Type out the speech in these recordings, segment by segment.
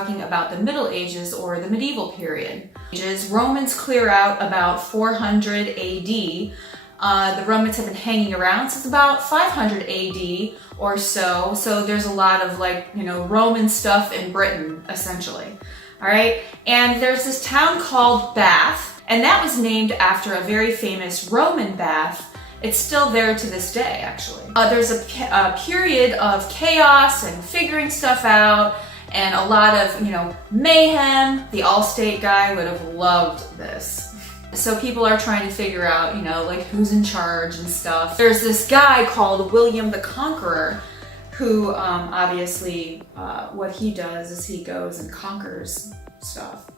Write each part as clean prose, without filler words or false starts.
talking about the Middle Ages or the medieval period. Romans clear out about 400 AD. The Romans have been hanging around since about 500 AD or so. So there's a lot of Roman stuff in Britain, essentially. All right. And there's this town called Bath, and that was named after a very famous Roman bath. It's still there to this day, actually. There's a period of chaos and figuring stuff out and a lot of, mayhem. The Allstate guy would have loved this. So people are trying to figure out, who's in charge and stuff. There's this guy called William the Conqueror who obviously what he does is he goes and conquers stuff.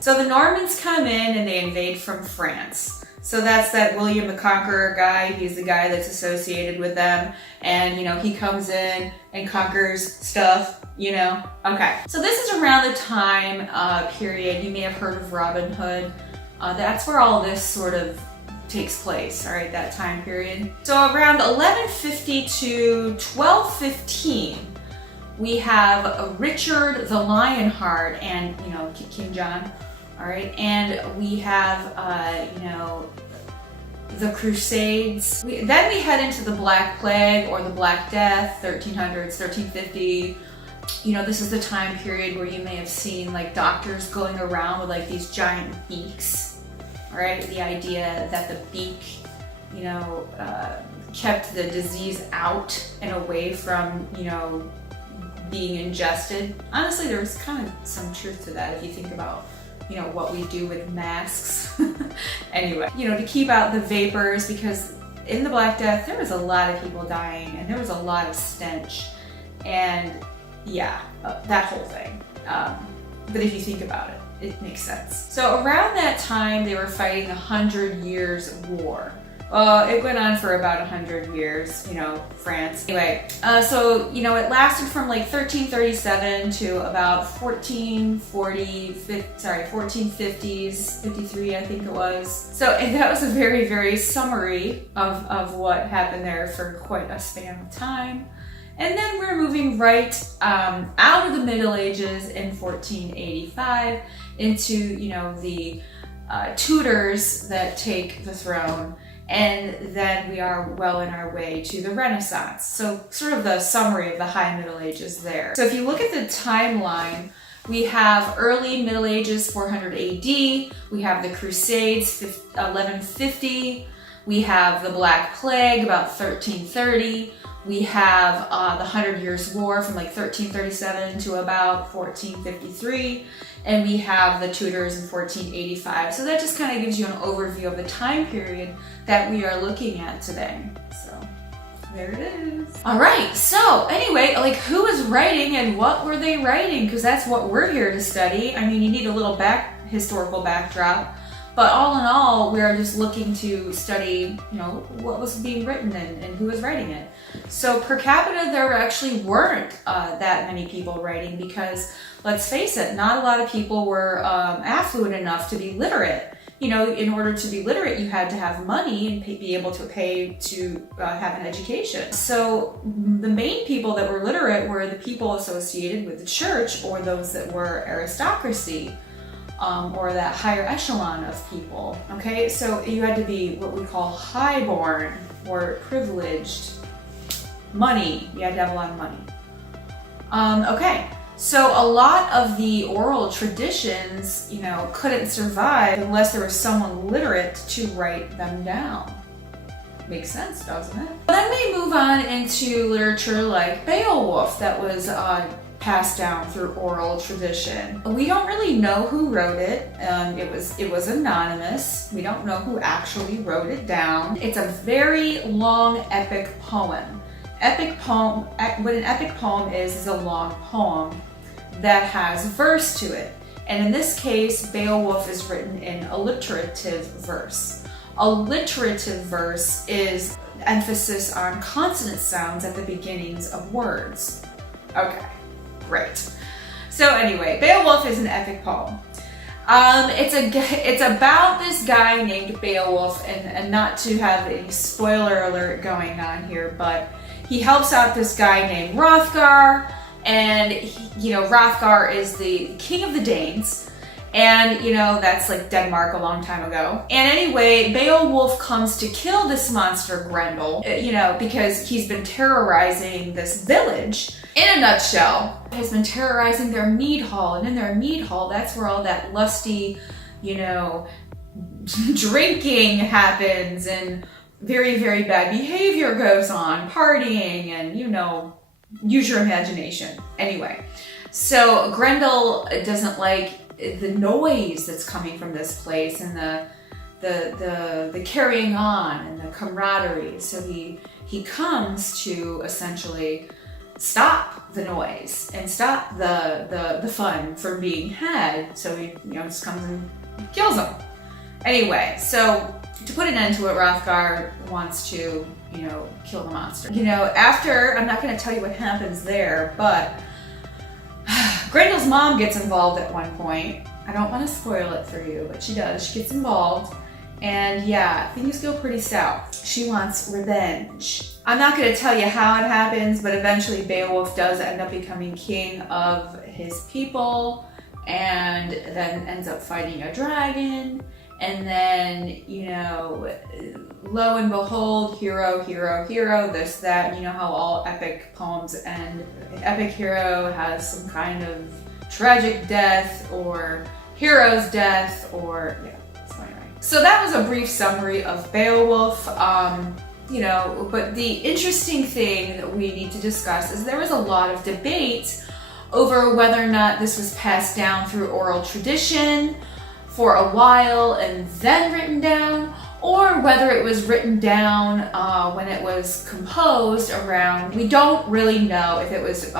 So the Normans come in and they invade from France. So that's that William the Conqueror guy. He's the guy that's associated with them. And, he comes in and conquers stuff, Okay. So this is around the time period. You may have heard of Robin Hood. That's where all this sort of takes place, all right, that time period. So around 1150 to 1215, we have Richard the Lionheart and, King John. All right, and we have, the Crusades. Then we head into the Black Plague or the Black Death, 1300s, 1350. This is the time period where you may have seen doctors going around with these giant beaks. All right, the idea that the beak, kept the disease out and away from, being ingested. Honestly, there's kind of some truth to that if you think about what we do with masks. Anyway, to keep out the vapors, because in the Black Death, there was a lot of people dying and there was a lot of stench. And yeah, that whole thing. But if you think about it, it makes sense. So around that time, they were fighting 100 Years' War. It went on for about 100 years, France. Anyway, so, it lasted from 1337 to about 1450s, 53, I think it was. So that was a very, very summary of what happened there for quite a span of time. And then we're moving right out of the Middle Ages in 1485 into, the Tudors that take the throne. And then we are well in our way to the Renaissance. So sort of the summary of the High Middle Ages there. So if you look at the timeline, we have early Middle Ages, 400 AD. We have the Crusades, 1150. We have the Black Plague, about 1330. We have the 100 Years' War from 1337 to about 1453. And we have the Tudors in 1485. So that just kind of gives you an overview of the time period that we are looking at today. So there it is. All right, so anyway, who was writing and what were they writing? Because that's what we're here to study. I mean, you need a little historical backdrop. But all in all, we are just looking to study, what was being written and who was writing it. So per capita, there actually weren't that many people writing because, let's face it, not a lot of people were affluent enough to be literate. In order to be literate, you had to have money and be able to pay to have an education. So the main people that were literate were the people associated with the church or those that were aristocracy. Or that higher echelon of people, okay? So you had to be what we call highborn or privileged. Money, you had to have a lot of money. Okay, so a lot of the oral traditions, couldn't survive unless there was someone literate to write them down. Makes sense, doesn't it? Then we move on into literature like Beowulf that was passed down through oral tradition. We don't really know who wrote it. It was anonymous. We don't know who actually wrote it down. It's a very long epic poem. What an epic poem is a long poem that has verse to it. And in this case, Beowulf is written in alliterative verse. Alliterative verse is emphasis on consonant sounds at the beginnings of words. Okay. Great. So anyway, Beowulf is an epic poem. It's about this guy named Beowulf, and not to have any spoiler alert going on here, but he helps out this guy named Hrothgar, And Hrothgar is the king of the Danes. And, that's like Denmark a long time ago. And anyway, Beowulf comes to kill this monster Grendel, because he's been terrorizing this village. In a nutshell, has been terrorizing their mead hall. And in their mead hall, that's where all that lusty, drinking happens and very, very bad behavior goes on, partying and, use your imagination. Anyway, so Grendel doesn't like the noise that's coming from this place and the carrying on and the camaraderie. So he comes to essentially stop the noise and stop the fun from being had. So he just comes and kills him. Anyway, so to put an end to it, Hrothgar wants to kill the monster. After, I'm not going to tell you what happens there, but Grendel's mom gets involved at one point. I don't want to spoil it for you, but she does. She gets involved, and yeah, things go pretty south. She wants revenge. I'm not going to tell you how it happens, but eventually Beowulf does end up becoming king of his people, and then ends up fighting a dragon, and then, lo and behold, hero, hero, hero, this, that, how all epic poems end. An epic hero has some kind of tragic death or hero's death or, so anyway. So that was a brief summary of Beowulf, but the interesting thing that we need to discuss is there was a lot of debate over whether or not this was passed down through oral tradition for a while and then written down, or whether it was written down when it was composed around. We don't really know if it was,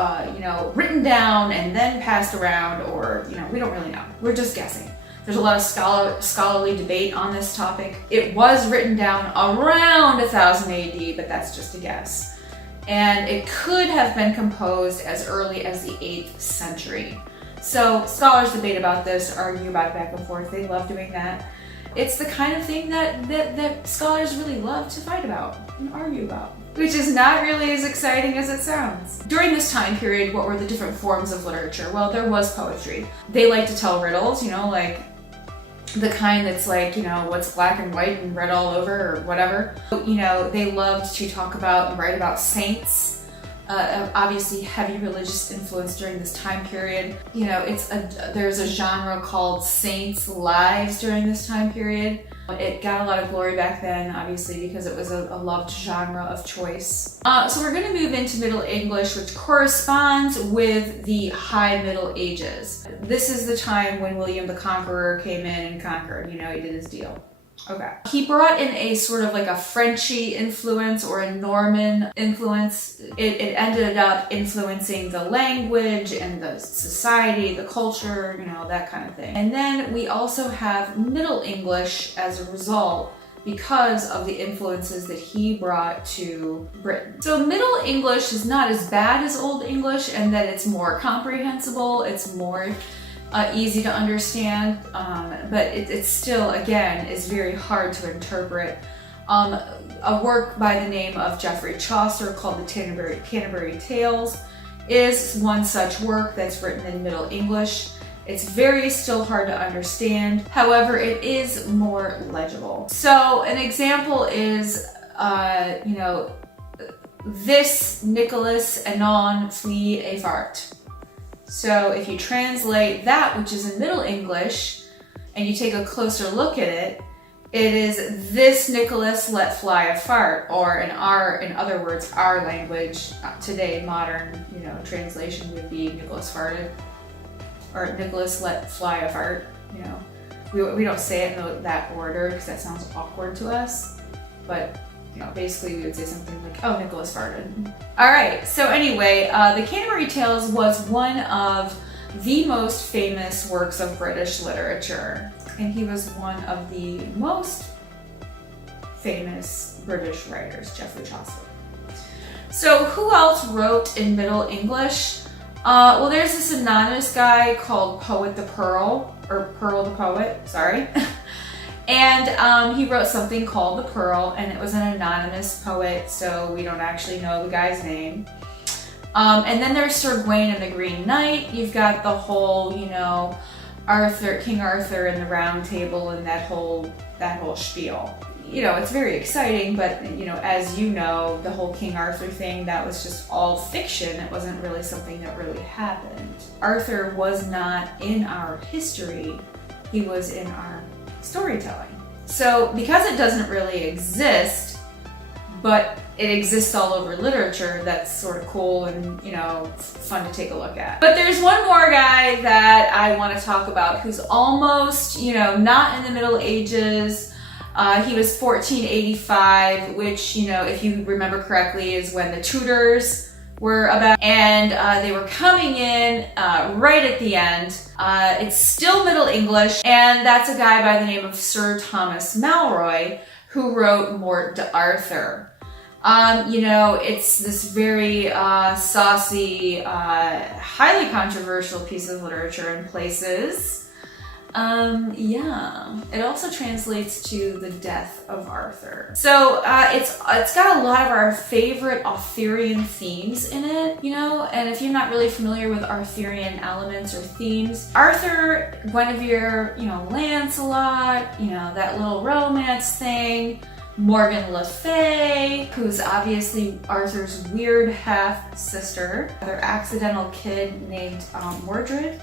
written down and then passed around, or, we don't really know. We're just guessing. There's a lot of scholarly debate on this topic. It was written down around 1000 AD, but that's just a guess. And it could have been composed as early as the 8th century. So scholars debate about this, argue about it back and forth. They love doing that. It's the kind of thing that scholars really love to fight about and argue about, which is not really as exciting as it sounds. During this time period, what were the different forms of literature? Well, there was poetry. They like to tell riddles, like the kind that's like, what's black and white and red all over or whatever. They loved to talk about and write about saints. Obviously heavy religious influence during this time period. There's a genre called saints' lives during this time period. It got a lot of glory back then, obviously, because it was a loved genre of choice. So we're going to move into Middle English, which corresponds with the High Middle Ages. This is the time when William the Conqueror came in and conquered. He did his deal. Okay. He brought in a sort of like a Frenchy influence or a Norman influence. It ended up influencing the language and the society, the culture, that kind of thing. And then we also have Middle English as a result because of the influences that he brought to Britain. So Middle English is not as bad as Old English in that it's more comprehensible, it's more easy to understand, but it still, again, is very hard to interpret. A work by the name of Geoffrey Chaucer called the Canterbury Tales is one such work that's written in Middle English. It's very still hard to understand. However, it is more legible. So an example is, this Nicholas anon flee a fart. So if you translate that, which is in Middle English, and you take a closer look at it, it is this Nicholas let fly a fart, or in other words, our language today, modern, translation would be Nicholas farted, or Nicholas let fly a fart. We don't say it in that order because that sounds awkward to us, but basically we would say something like, oh, Nicholas farted. All right, so anyway, the Canterbury Tales was one of the most famous works of British literature, and he was one of the most famous British writers, Geoffrey Chaucer. So who else wrote in Middle English? Well, there's this anonymous guy called Poet the Pearl, or Pearl the Poet, sorry. And he wrote something called The Pearl, and it was an anonymous poet, so we don't actually know the guy's name. And then there's Sir Gawain and the Green Knight. You've got the whole, you know, King Arthur and the Round Table and that whole spiel. You know, it's very exciting, but you know, as you know, the whole King Arthur thing, that was just all fiction. It wasn't really something that really happened. Arthur was not in our history, he was in our storytelling. So because it doesn't really exist, but it exists all over literature, that's sort of cool and, you know, fun to take a look at. But there's one more guy that I want to talk about who's almost, you know, not in the Middle Ages. He was 1485, which, you know, if you remember correctly, is when the Tudors were about, and they were coming in right at the end. It's still Middle English, and that's a guy by the name of Sir Thomas Malory, who wrote Mort d'Arthur. You know, it's this very saucy, highly controversial piece of literature in places. Yeah, it also translates to the death of Arthur. So it's got a lot of our favorite Arthurian themes in it, you know, and if you're not really familiar with Arthurian elements or themes, Arthur, Guinevere, you know, Lancelot, you know, that little romance thing, Morgan Le Fay, who's obviously Arthur's weird half-sister, their accidental kid named Mordred.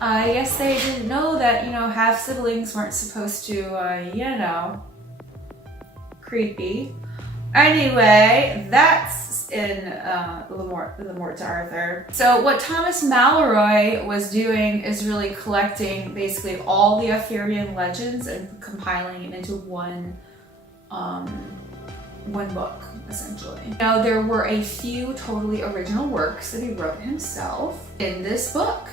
I guess they didn't know that, you know, half-siblings weren't supposed to, you know, creepy. Anyway, that's in the Mort d'Arthur. So what Thomas Malory was doing is really collecting basically all the Arthurian legends and compiling it into one book, essentially. Now, there were a few totally original works that he wrote himself in this book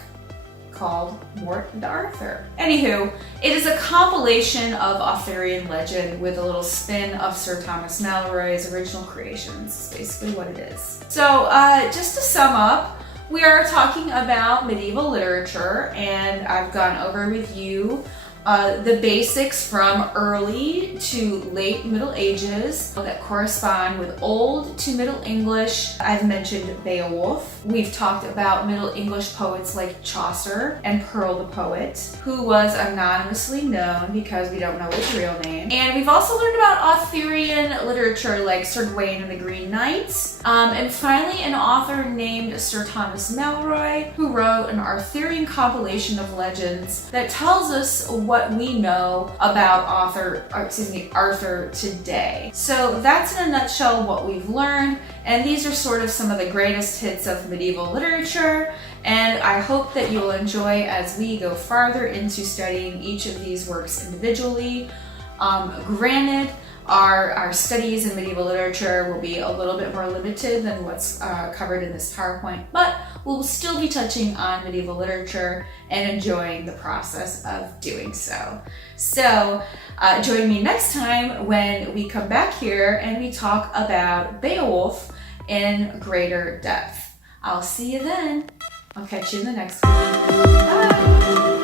called Mort d'Arthur. Anywho, it is a compilation of Arthurian legend with a little spin of Sir Thomas Malory's original creations. Is basically what it is. So, just to sum up, we are talking about medieval literature, and I've gone over with you the basics from early to late Middle Ages that correspond with Old to Middle English. I've mentioned Beowulf. We've talked about Middle English poets like Chaucer and Pearl the Poet, who was anonymously known because we don't know his real name. And we've also learned about Arthurian literature like Sir Gawain and the Green Knight. And finally, an author named Sir Thomas Malory, who wrote an Arthurian compilation of legends that tells us what we know about Arthur today. So that's in a nutshell what we've learned, and these are sort of some of the greatest hits of medieval literature, and I hope that you'll enjoy as we go farther into studying each of these works individually. Granted, our studies in medieval literature will be a little bit more limited than what's covered in this PowerPoint, but we'll still be touching on medieval literature and enjoying the process of doing so. So join me next time when we come back here and we talk about Beowulf in greater depth. I'll see you then. I'll catch you in the next one. Bye!